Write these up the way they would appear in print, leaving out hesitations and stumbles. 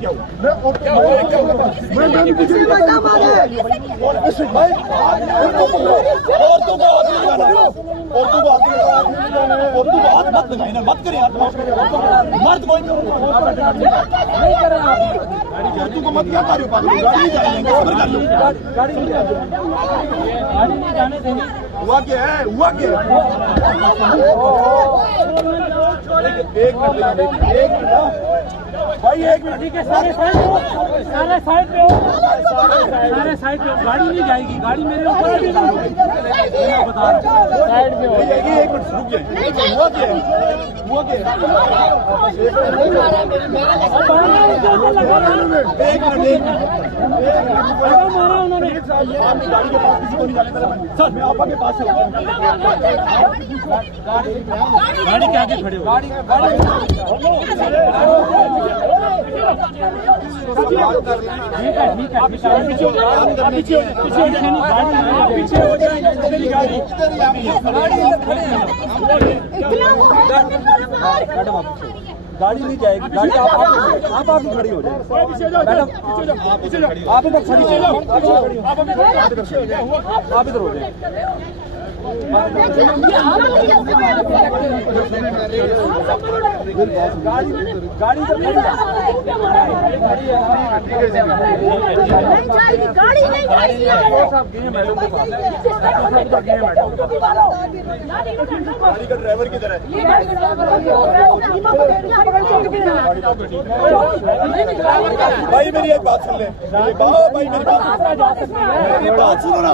क्या हुआ? मत लगाए ना, मत करें यार, मर्द कोई नहीं कर रहे आप, तू को मत क्या कर रहे हो? गाड़ी जाएंगे, सब्र कर लो, गाड़ी नहीं जाने देंगे। हुआ क्या है, हुआ क्या है? एक मिनट भाई, एक मिनट, ठीक है, सारे साइड पे हो, सारे साइड पे हो, सारे साइड पे हो, गाड़ी नहीं जाएगी, गाड़ी मेरे ऊपर बता रहा हूँ, साइड पे हो जाएगी। एक मिनट रुक जाए, हुआ क्या है, हुआ क्या है? एक मिनट मारा उन्होंने, गाड़ी के पास किसी को नहीं जाने देना सर, मैं आपा के पास से गाड़ी के आगे खड़े हो, गाड़ी ठीक है, ठीक है, पीछे हो जाए, गाड़ी नहीं जाएगी, गाड़ी आप ही खड़ी हो जाए, आप इधर खड़ी हो जाए, आप इधर हो जाए। गाड़ी का ड्राइवर किधर है? भाई मेरी एक बात सुन ले, भाई मेरी बात सुनो ना,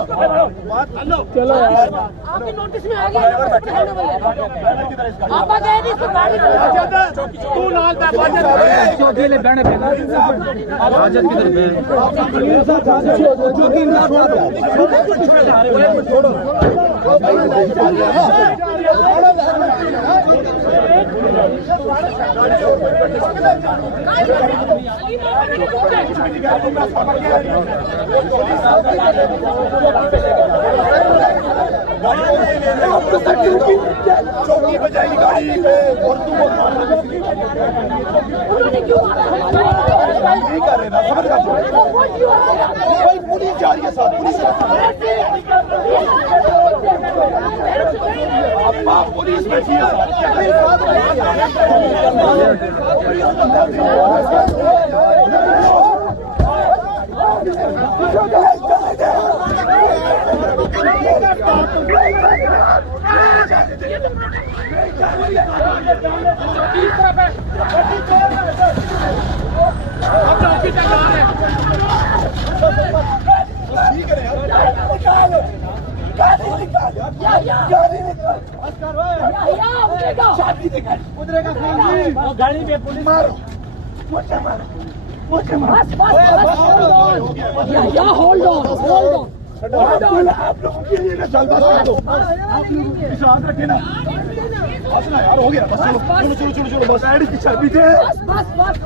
चलो यार, आपके नोटिस में आ गया, आप आ गए इसको गाड़ी तू लाल पे चौकी ले बैठे पे आजाद किधर पे चौकी छोड़ो चौकी पे जाएगी गाड़ी और तुम नहीं कर रहे ना, समझ रहा भाई, पुलिस जा रही है साथ, पुलिस पुलिस बैठी है गाड़ी पे पुलिस मारो, मुझे मारो, मुझे मारो, होल्ड ऑन, आप लोगों के लिए ना, चल बस कर दो, आप लोग विश्वास रखे ना, बस ना यार, हो गया, बस चलो चलो चलो चलो, बस साइड की चाबी दे, बस बस बस